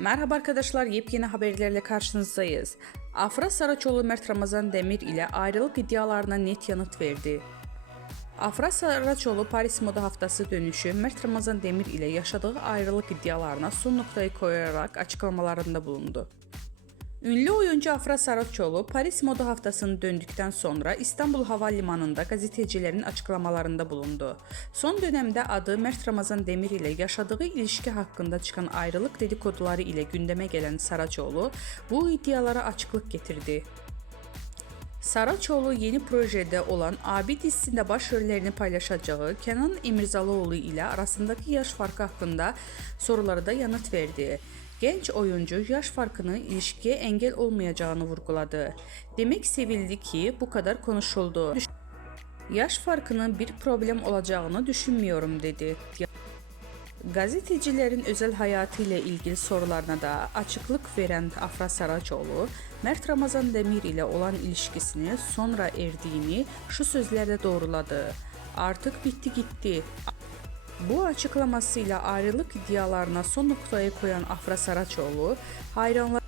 Merhaba arkadaşlar, yepyeni haberlerle karşınızdayız. Afra Saraçoğlu Mert Ramazan Demir ile ayrılık iddialarına net yanıt verdi. Afra Saraçoğlu Paris Moda Haftası dönüşü Mert Ramazan Demir ile yaşadığı ayrılık iddialarına son noktayı koyarak açıklamalarında bulundu. Ünlü oyuncu Afra Saraçoğlu Paris Moda Haftası'nı döndükten sonra İstanbul Havalimanı'nda gazetecilerin açıklamalarında bulundu. Son dönemde adı Mert Ramazan Demir ile yaşadığı ilişki hakkında çıkan ayrılık dedikoduları ile gündeme gelen Saraçoğlu bu iddialara açıklık getirdi. Saraçoğlu yeni projede olan Abi dizisinde başrollerini paylaşacağı Kenan İmirzalıoğlu ile arasındaki yaş farkı hakkında sorulara da yanıt verdi. Genç oyuncu yaş farkının ilişkiye engel olmayacağını vurguladı. Demek sevildi ki bu kadar konuşuldu. Yaş farkının bir problem olacağını düşünmüyorum dedi. Gazetecilerin özel hayatı ile ilgili sorularına da açıklık veren Afra Saraçoğlu, Mert Ramazan Demir ile olan ilişkisini sonra erdiğini şu sözlerle doğruladı. Artık bitti gitti. Bu açıklamasıyla ayrılık iddialarına son noktayı koyan Afra Saraçoğlu, hayranlar